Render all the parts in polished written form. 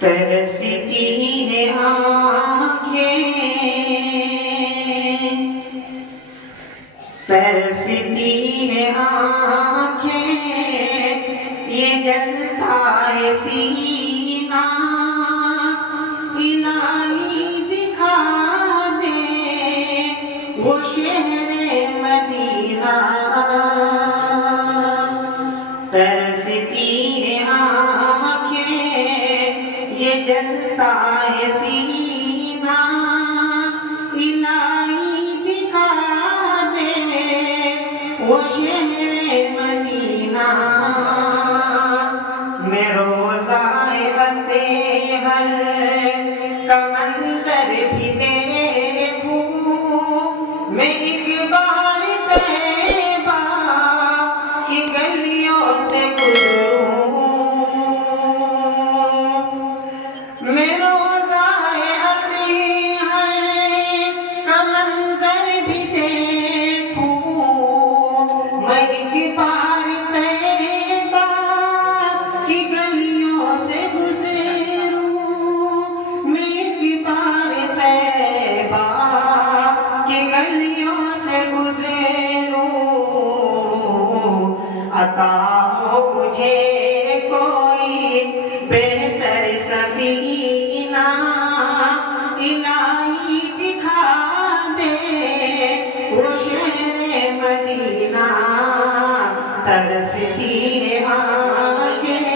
ترستی ہے آنکھیں، ترستی ہے آنکھیں، یہ جلتا ہے سینہ، الہی دکھا دے وہ شہر مدینہ۔ ترستی ہے آنکھیں، یہ جلتا ہے سینہ، الہی دکھا دے وہ شہر مدینہ۔ میں روزائے اطہر کا منظر بھی دیکھوں، میں ایک بار طیبہ کی گلیوں سے گزروں، میں روزائے اطہر کا منظر بھی دیکھوں، میں ایک بار طیبہ کی گلیوں سے گزروں، میں ایک بار طیبہ کی گلیوں سے گزروں۔ عطا ہو مجھے کوئی بہتر سفینہ، الہی دکھا دے وہ شہر مدینہ۔ ترستی ہے آنکھیں،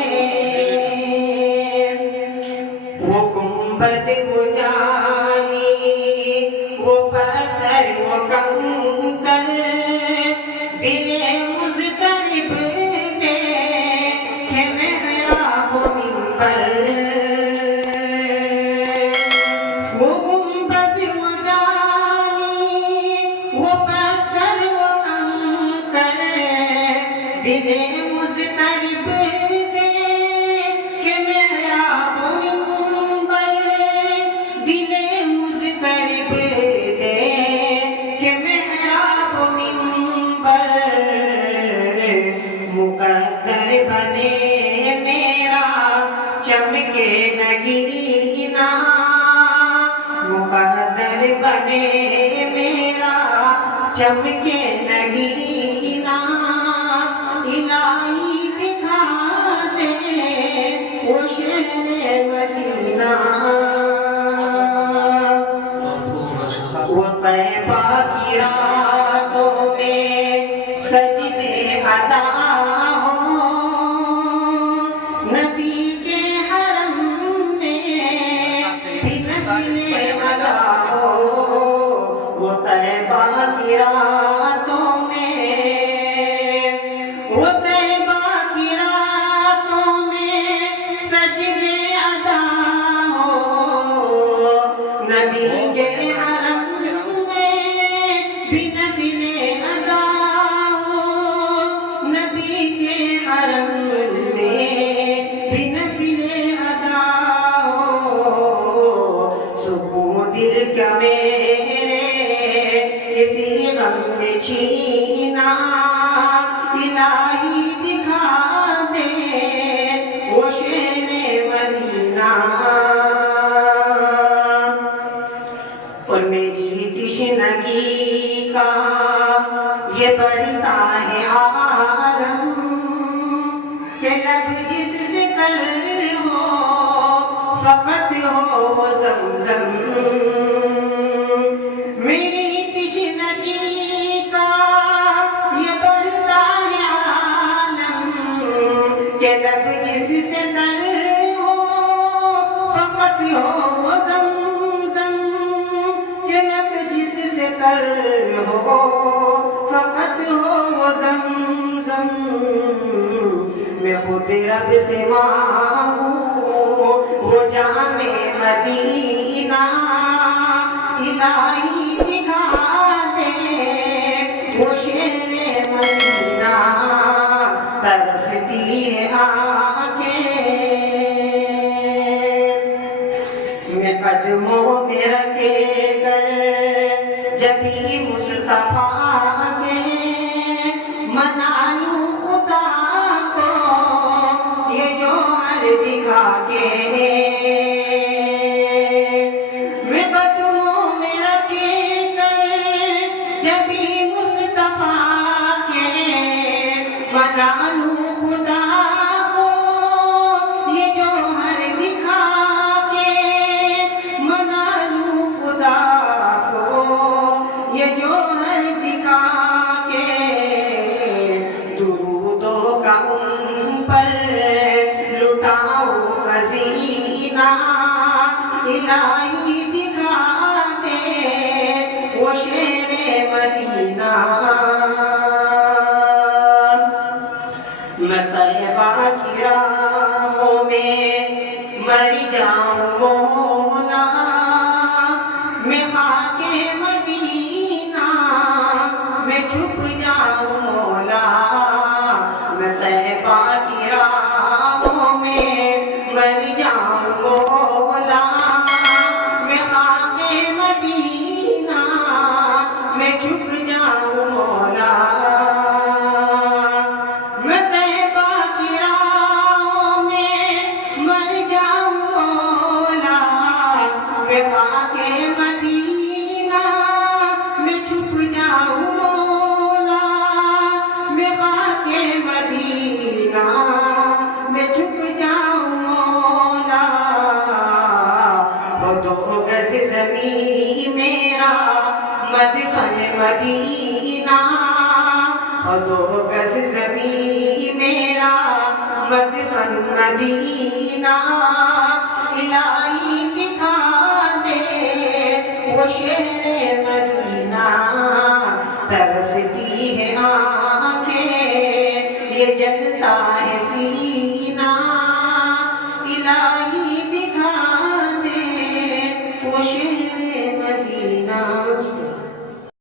وہ گنبد وہ جانی، وہ پتھر وہ کنکر، دل مضطرب دیکھے محراب و منبر۔ وہ گنبد وہ جانی، وہ پتھر وہ کنکر، دل مضطرب دیکھے محراب و منبر، دل مضطرب دیکھے محراب و منبر۔ مقدر بنے میرا چمکے نگینہ، مقدر بنے میرا چمکے نگینہ، الہی دکھا دے وہ شہر مدینہ۔ وہ طیبہ کی راتوں میں سجدے ادا ہوں، نبی کے حرم میں بھی نفل ادا ہو۔ وہ طیبہ کی راتوں میں، وہ طیبہ کی راتوں میں سجدے ادا ہو، نبی کے حرم میں بھی نفل ادا ہو، نبی کے حرم میں بھی نفل ادا ہو۔ سکون دل کا میرے کسی غم نے چھینا، الہی دکھا دے وہ شہر مدینہ۔ اور میری تشنگی کا یہ بڑھتا ہے عالم، کہ لب جس سے تر ہو فقط ہو وہ زمزم۔ میری تشنگی کا یہ بڑھتا ہے عالم، کہ لب جس سے تر ہو فقط ہو وہ زمزم، کہ لب جس سے تر ہو فقط ہو وہ زمزم۔ میں خود رب سے مانگوں وہ جام مدینہ، الہی دکھا دے وہ شہر مدینہ۔ ترستی ہے آنکھیں، میں قدموں میں رکھے کر جبھی مصطفیٰ کے منا لوں خدا کو کے میں قدموں میں رکھے کر جبھی مصطفیٰ کے منا لوں خدا کو یہ جوہر دکھا کے منا لوں خدا کو یہ جوہر دکھا کے درودوں کا ان پر لٹاؤ خزینہ الہی دکھا دے وہ شیر مدینہ میں طیبہ کی راہوں میں مر جاؤں مولا میں خاک مدینہ میں چھپ جاؤں مولا میں طیبہ کی راہوں میں مر جاؤں مولا میں خاک مدینہ میں چھپ جاؤں مولا میں طیبہ کی راہوں میں مر جاؤں مولا میں خاک مدینہ میں چھپ جاؤں مولا میں خاک مدینہ میں چھپ جاؤں مولا وہ دو گز زمین میرا مدفن مدینہ وہ دو گز زمین میرا مدفن مدینہ الہی دکھا دے وہ شہر مدینہ ترستی ہے آنکھیں یہ جلتا ہے سینہ الہی دکھا دے وہ شہر مدینہ